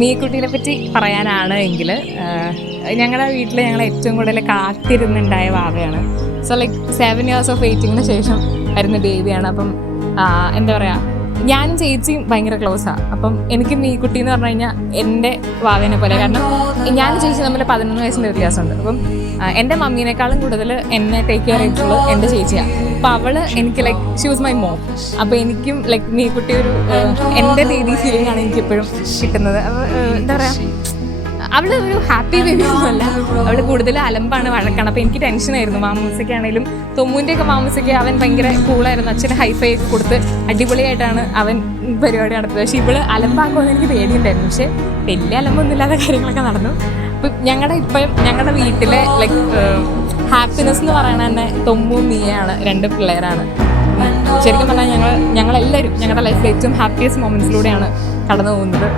മീക്കുട്ടീനെ പറ്റി പറയാനാണ് എങ്കിൽ ഞങ്ങളുടെ വീട്ടിൽ ഞങ്ങൾ ഏറ്റവും കൂടുതൽ കാത്തിരുന്നുണ്ടായ വാവയാണ്. സോ ലൈക്ക് 7 years ഓഫ് വെയിറ്റിങ്ങിന് ശേഷം വരുന്ന ബേബിയാണ്. അപ്പം എന്താ പറയുക, ഞാനും ചേച്ചിയും ഭയങ്കര ക്ലോസാണ്. അപ്പം എനിക്ക് മീക്കുട്ടി എന്ന് പറഞ്ഞു കഴിഞ്ഞാൽ എൻ്റെ വാവേനെ പോലെ. കാരണം ഞാനും ചേച്ചി തമ്മിൽ 11 വയസ്സിൻ്റെ വ്യത്യാസമുണ്ട്. അപ്പം എൻ്റെ മമ്മീനേക്കാളും കൂടുതൽ എന്നെ ടേക്ക് കെയർ ചെയ്തിട്ടുള്ളത് എൻ്റെ ചേച്ചിയാണ്. അപ്പോൾ അവൾ എനിക്ക് like she was my mom. അപ്പോൾ എനിക്കും ലൈക്ക് മീക്കുട്ടി ഒരു എൻ്റെ ബേബി ഫീലിംഗ് ആണ് എനിക്കെപ്പോഴും കിട്ടുന്നത്. അപ്പോൾ എന്താ പറയുക, അവൾ ഒരു ഹാപ്പി ബേബി ഒന്നുമല്ല, അവൾ കൂടുതൽ അലമ്പാണ്, വഴക്കാണ്. അപ്പോൾ എനിക്ക് ടെൻഷനായിരുന്നു. മാമൂസയ്ക്കാണെങ്കിലും തൊമ്മൂൻ്റെയൊക്കെ മാമൂസയ്ക്ക് അവൻ ഭയങ്കര കൂളായിരുന്നു. അച്ഛന് ഹൈഫൈ കൊടുത്ത് അടിപൊളിയായിട്ടാണ് അവൻ പരിപാടി നടത്തുന്നത്. പക്ഷേ ഇവൾ അലമ്പാക്കുമെന്ന് എനിക്ക് പേടിയുണ്ടായിരുന്നു. പക്ഷേ വലിയ അലമ്പൊന്നുമില്ലാത്ത കാര്യങ്ങളൊക്കെ നടന്നു. അപ്പം ഞങ്ങളുടെ വീട്ടിലെ ലൈക്ക് ഹാപ്പിനെസ് എന്ന് പറയുന്നത് തന്നെ തൊമ്മും നീയാണ്, 2 പിള്ളേരാണ്. ശരിക്കും പറഞ്ഞാൽ ഞങ്ങളെല്ലാവരും ഞങ്ങളുടെ ലൈഫിൽ ഏറ്റവും ഹാപ്പിയസ്റ്റ് മൊമെൻറ്റ്സിലൂടെയാണ് കടന്നു പോകുന്നത്.